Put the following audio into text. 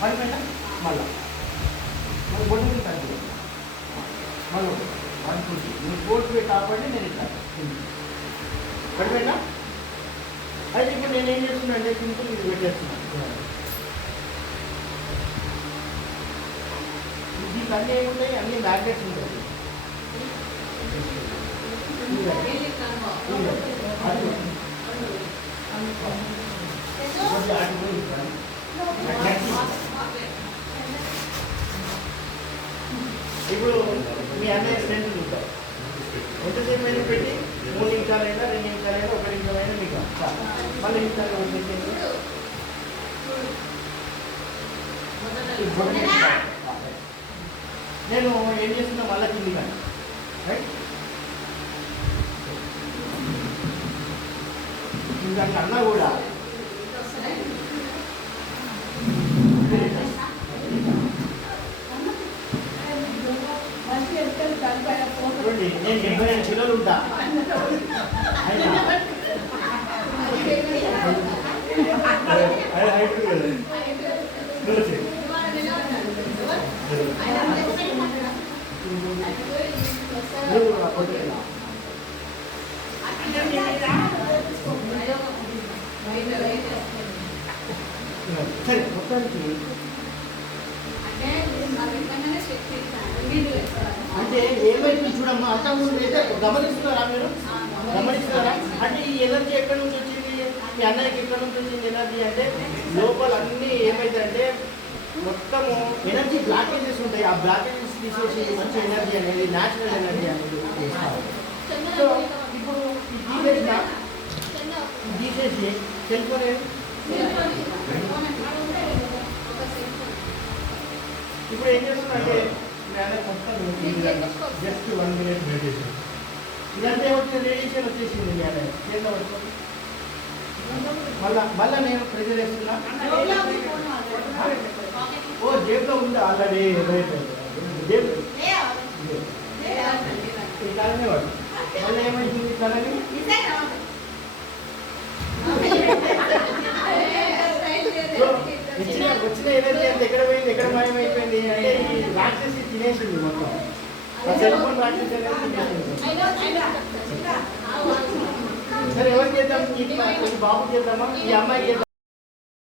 పడిపోయినా మళ్ళీ బొట్టు మీద తగ్గి మళ్ళీ 1 2 3 నువ్వు కోర్టు పెట్టి ఆపండి నేను ఇట్లా పడిపోయినా. అయితే ఇప్పుడు నేను ఏం చేస్తున్నా అంటే సింపుల్ ఇది పెట్టేస్తున్నాను. దీనికి అన్నీ ఏముంటాయి, అన్ని మ్యాగ్నెట్స్ ఉంటాయి. ఇప్పుడు మీ అన్నయ్య స్ట్రెంత్ చూస్తారు. ఎంతసేపు అయినా పెట్టి 3 నిమిషాలైనా 2 నిమిషాలైనా 1 నిమిషమైనా మీకు మళ్ళీ నిమిషాలు నేను ఏం చేస్తున్నా మళ్ళీ కింది కానీ రైట్. ఇంకా కన్నా కూడా నేను 75 కిలోలు ఉంటా. సరే మొత్తానికి అంటే ఏమైతే చూడమ్మా అంతా ముందు అయితే గమనిస్తున్నారా మీరు? గమనిస్తున్నారా? అంటే ఈ ఎనర్జీ ఎక్కడి నుంచి వచ్చింది, మీ అన్నయ్యకి ఎక్కడి నుంచి వచ్చింది ఎనర్జీ అంటే లోపల అన్నీ ఏమైందంటే మొత్తము ఎనర్జీ బ్లాకేజెస్ ఉంటాయి. ఆ బ్లాకేజెస్ తీసేసి మంచి ఎనర్జీ అనేది న్యాచురల్ ఎనర్జీ అనేది చేస్తారు. సో ఇప్పుడు తీసేసి సెల్ ఫోన్ ఇప్పుడు ఏం చేస్తున్నా అంటే మొత్తం జస్ట్ 1 minute మెడిటేషన్. ఇదంతా ఏమవుతుంది, రేడియేషన్ వచ్చేసింది చేతిలో పట్టుకోండి. మళ్ళా నేను ప్రెజర్ వేస్తున్నా. ఓ జేబులో ఉందా ఆల్రెడీ జేబు ఇట్లానే వాడు మళ్ళీ ఏమైంది ఇట్లానే వచ్చిన ఎనర్జీ అంత ఎక్కడ పోయింది, ఎక్కడ మాయమైపోయింది అంటే ఈ రాక్షసి తినేసింది మొత్తం. సెల్ ఫోన్ రాక్షసి అనేది తినేసింది. సరే ఎవరికి చేద్దాం, ఈ బాబుకి చేద్దామా, ఈ అమ్మాయికి చేద్దాం.